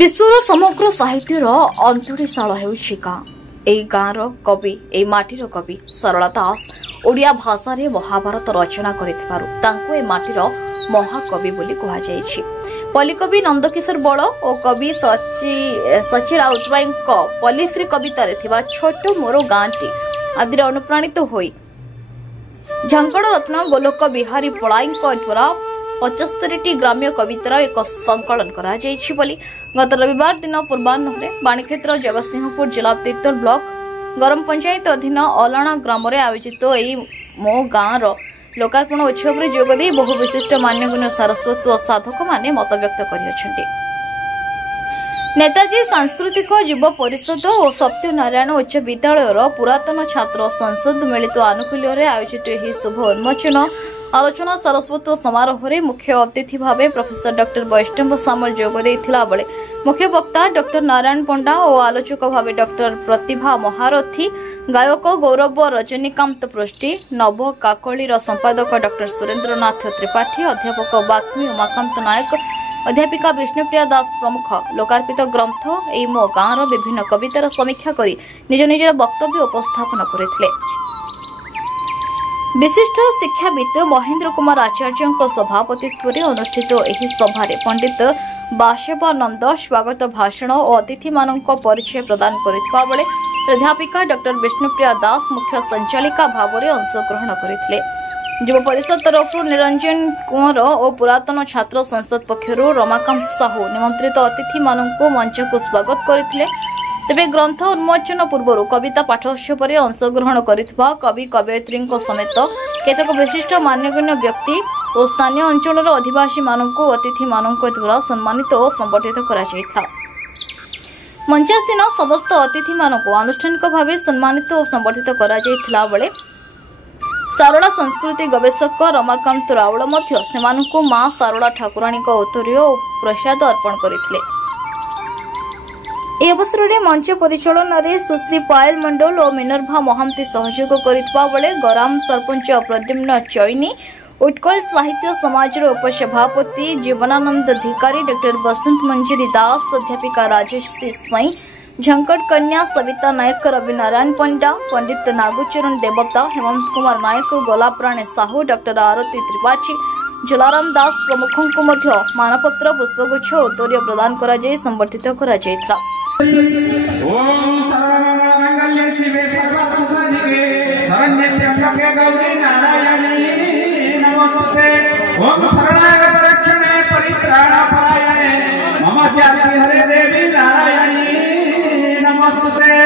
विश्वर समग्र साहित्यर अंतरिशाल हेउछि गाँ। एई गाँर कवि एई माटीर कवि सरला दास ओडिया भाषा रे महाभारत रचना करिथिबारु तांको ए माटीर महाकवि बोली कहा जायछि। पल्लीकवि नंदकिशोर बड़ और कवि सची राउतरायଙ୍କ पल्लीश्री कवितारे थिबा छोट मोर गाँटी आदि अनुप्राणित होई झंकड़ रत्न गोलोक बिहारी पड़ाईଙ୍କ द्वारा 75टी ग्राम्य कवितार एक संकलन करा जायछि बोली गत रविवार दिन पूर्वाह्न बाणीक्षेत्र जगतसिंहपुर जिला तीर्तोल ब्लॉक गरम पंचायत अधीन अलाणा ग्राम आयोजित एई मो गाँर लोकार्पण उत्सव में जोगदे बहु विशिष्ट मान्यगण्य सारस्वत और साधक माने मत व्यक्त कर नेताजी सांस्कृतिक युव परिषद और सत्यनारायण उच्च विद्यालय पुरातन छात्र संसद मिलित आनुकूल्य आयोजित यह शुभ उन्मोचन आलोचना सारस्वत समारोह में मुख्य अतिथि भाव प्रोफेसर डॉक्टर वैष्णव सामल जोगदे बेले मुख्य वक्ता डॉक्टर नारायण पंडा और आलोचक भाव डॉक्टर प्रतिभा महारथी गायक गौरव रजनीकांत पृष्टि नव काकलीर संपादक डॉक्टर सुरेन्द्रनाथ त्रिपाठी अध्यापक बाग्मी उमाकांत नायक अध्यापिका विष्णुप्रिया दास प्रमुख लोकार्पित ग्रंथ एई मो गाँर विभिन्न कवितार समीक्षा करी निज निजर वक्तव्य उपस्थापन करथिले। विशिष्ट शिक्षाविद महेन्द्र कुमार आचार्य सभापतित्व में अनुष्ठित एही सभारे पंडित बाशवानंद स्वागत भाषण और अतिथि मानक परिचय प्रदान करथिबा बेले अध्यापिका डॉक्टर विष्णुप्रिया दास मुख्य संचालिका भाव में अंशग्रहण करथिले। युव परिषद तरफ निरंजन कुंवर और पुरातन छात्र संसद पक्षर रमाकांत साहू निमंत्रित अतिथि मानक मंच को स्वागत करथिले। तेबे ग्रंथ उन्मोचन पूर्व कविता पाठोत्सव अंशग्रहण करिथिबा कवि कवयित्री समेत केतक विशिष्ट मान्यगण्य व्यक्ति और स्थानीय अंचल अधिवासी मानक अतिथि मानक द्वारा सम्मानित और संबर्धित करा जायथा। मंचासीन समस्त अतिथि मानक आनुष्ठानिक भाव सम्मानित और संबर्धित करा जायथिला बेले सारला संस्कृति गवेषक रमाकांत राउल मां सारला ठाकुराणी उत्तरीय और प्रसाद अर्पण करथिले। ए अवसर में मंच परिचालन में सुश्री पायल मंडल और मिनर्भा महांती सहयोग करथिबा बेले गराम सरपंच प्रद्युम्न चैनी उत्कल साहित्य समाज उपसभापति जीवनानंद अधिकारी डॉक्टर बसंत मंजरी दास अध्यापिका राजेश्री स्वाई झंकड़ कन्या सविता नायक रवि नारायण पंडा पंडित नागुचरण देवता हेमंत कुमार नायक गोलाप्राणे साहू डॉक्टर आरती त्रिपाठी जलाराम दास प्रमुखों को मानपत्र पुष्पगुच्छ उत्तरीय प्रदान करा जाय संबर्धित करा जायथा। ओम सर्वमंगल शिवे सर्वार्थसाधिके शरण्ये गौरी नारायणी नमोस्तुते। ओम शरणागत रक्षणे परित्राणपरायणे मम शान्ति हरे देवी नारायणी नमोस्तुते।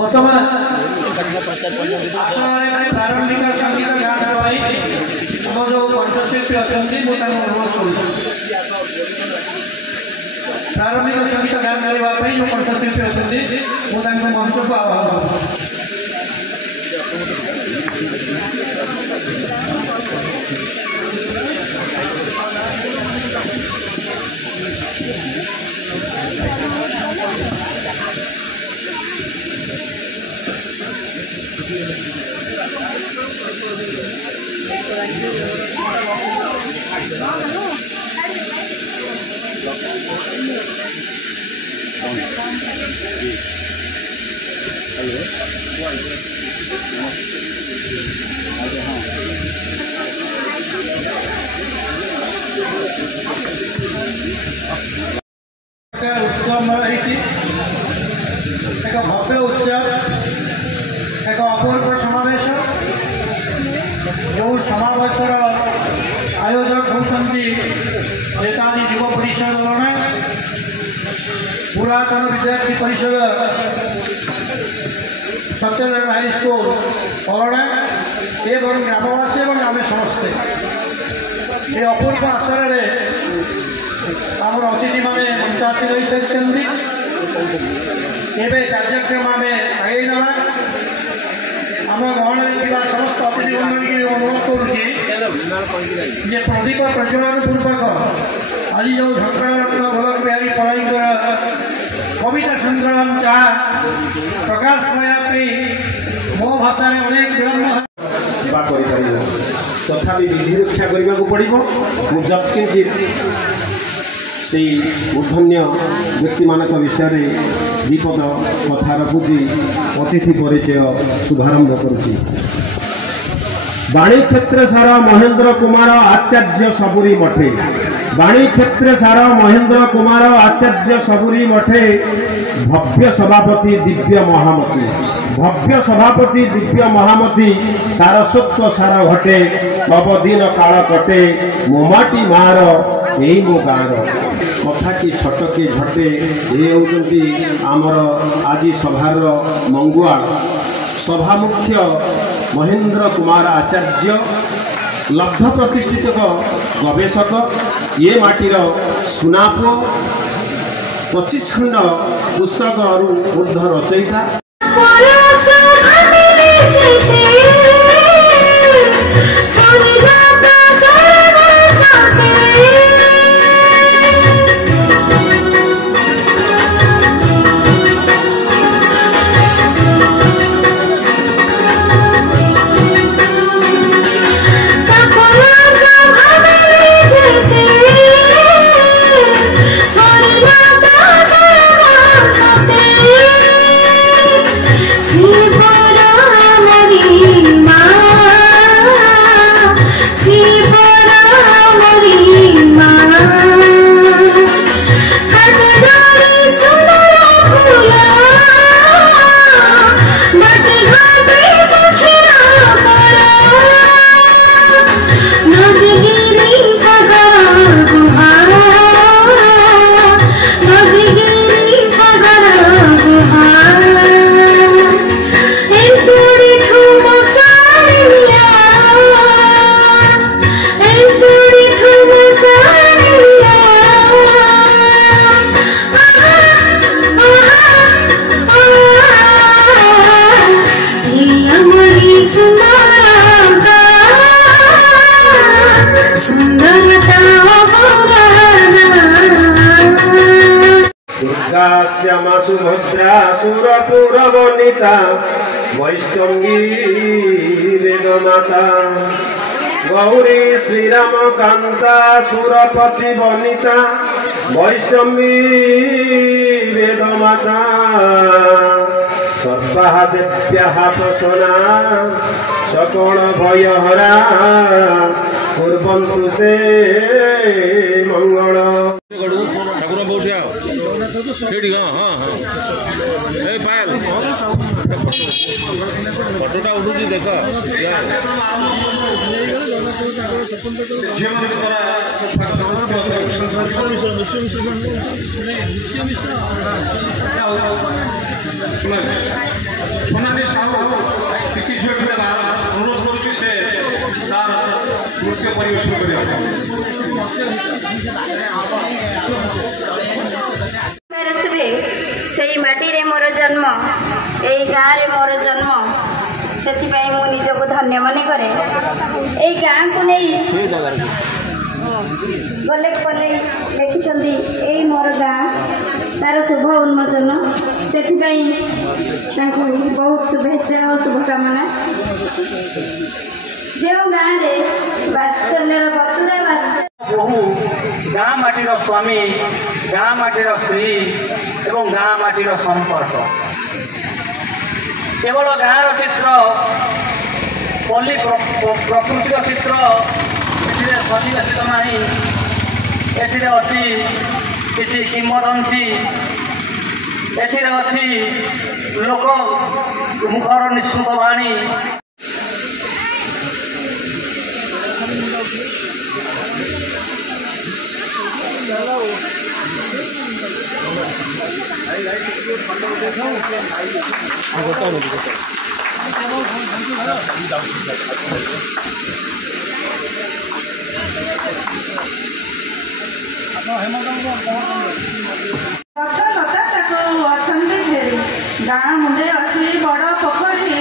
वर्तमान प्रारंभिक संगीत गान करवाई हम जो कंठशिल्पी अच्छा अनुरोध करूँ प्रारंभिक संगीत गान करने जो कंठशिल्पी अच्छा मंच को आह्वान उत्सव एक भव्य उत्सव एक अपूर्व समावेश जो समावेशर आयोजक होती नेताजी युव परिषद दलना पुरातन विद्यार्थी परिषद सत्यनारायण हाई स्कूल अलना एवं ग्रामवासी और आम समस्ते ये अपूर्व आसर आमर अतिथि मैंने मंचासी रही सारी कार्यक्रम आम आगे ना आम गहन समस्त अतिथि मंडल की अनुरोध करुच्ची प्रदीप प्रज्वलन पूर्वक आज जो झंकारत्न भलक बिहारी पढ़ाई कविता संग्राम जहाँ प्रकाश करने मो भाषा अनेक विलम्ब तथा विधि रक्षा करने को पड़ो मुझे से मूर्धन्य व्यक्ति मान विषय विपद कथा रखुची अतिथि परिचय शुभारंभ करुच्ची। बाणी क्षेत्र सारा महेंद्र कुमार आचार्य सबुरी मठे बाणी क्षेत्र सारा महेंद्र कुमार आचार्य सबुरी मठे भव्य सभापति दिव्य महामती सारस्वत सार घटे अवधीन काल कटे मोमाटी मार यही मो गाँव कथा कि छट कि झटे ये होती आमर आज सभार मंगुआ सभा मुख्य महेंद्र कुमार आचार्य लब्ध प्रतिष्ठित गवेषक ये माटीर सुनापो 25 खंड पुस्तक ऊर्ध रचयिता श्यामा सुभद्रा सुरपुर वनिता वैष्णवी वेदमाता गौरी श्रीराम कांता सुरपति वनिता वैष्णवी वेदमाता सर्वा देव्या प्रसन्ना सकल भयहरा कुर्वन्तु ते मंगल ठाकुर बहु हाँ हाँ हाँ ए पायल फटोटा उठू देख सोनाली साहू टिकी झील अनुरोध करुच्ची से तार नृत्य परिवेशन माटी मोर जन्म यही गाँव में मोर जन्म से निजक धन्य मन करे यही गाँव को नहीं गले गले लिखिं यही मो ଗାଁ ତାର ଶୁଭ ଉନ୍ମୋଚନ ସେଥିପାଇଁ ତାଙ୍କୁ ବହୁତ ଶୁଭେଚ୍ଛା ଓ ଶୁଭକାମନା। ଯେଉଁ ଗାଁରେ ବାତ୍ସଲ୍ୟର ବସୁଧା ବହୁ ଗାଁ ମାଟିର ସ୍ୱାମୀ, ଗାଁ ମାଟିର ସ୍ତ୍ରୀ ଏବଂ ଗାଁ ମାଟିର ସମ୍ପର୍କ। କେବଳ ଗାଁର ଚିତ୍ର, ପଲ୍ଲୀ ପ୍ରକୃତିର ଚିତ୍ର ଏଥିରେ ସନ୍ନିବେଶିତ ନାହିଁ। ଏଥିରେ ଅଛି କିଛି କିମ୍ବଦନ୍ତୀ, ଏଥିରେ ଅଛି ଲୋକ ମୁଖର ନିଷ୍କୃତ ବାଣୀ। ଗଛ ଲତା ତାକୁ ଅଛନ୍ତି ଘେରି, ଗାଁ ମୁଣ୍ଡେ ଅଛି ବଡ଼ ପୋଖରୀ,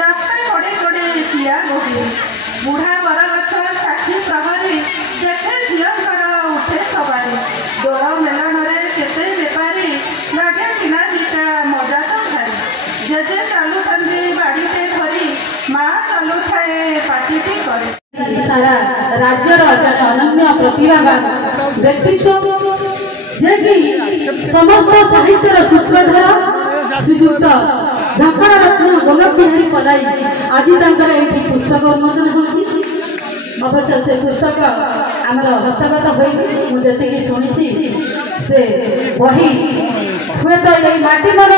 ରାସ୍ତା କଡ଼େ କଡ଼େ ଠିଆ ଗୋହି, ବୁଢ଼ା ବରଗଛ ସାକ୍ଷୀ ପ୍ରହରୀ, ଦେଖେ ଝିଅଙ୍କର ଉଠେ ସବାରି, ଦୋଳ ମେଲଣରେ କେତେ ବେପାରୀ, ଲାଗେ କିଣା ଦିଟା ମଜା ତ ଭାରି, ଜେଜେ ଚାଲୁଥାନ୍ତି ବାଡ଼ିଟେ ଧରି, ମା ଚାଲୁଥାଏ ପାଟିଟି କରି। सारा राज्यर जन अनन्य प्रतिभावान व्यक्तित्व जे कि समस्त साहित्यर सूत्रधर श्रीजुक्त झंकार रत्न गोलक बिहारी पलाई आज ये पुस्तक उन्मोचन होची। अवश्य से पुस्तक आमर हस्तगत होती शुणी से बही हुए तो ये माटी मन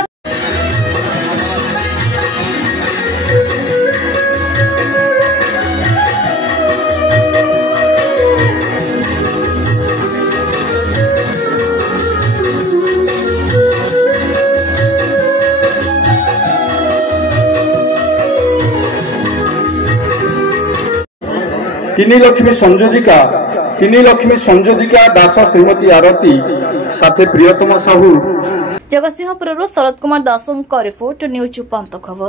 तीन लक्ष्मी संयोजिका दास श्रीमती आरती साथे प्रियतम साहू। जगतसिंहपुर शरद कुमार दास रिपोर्ट न्यूज 5 खबर।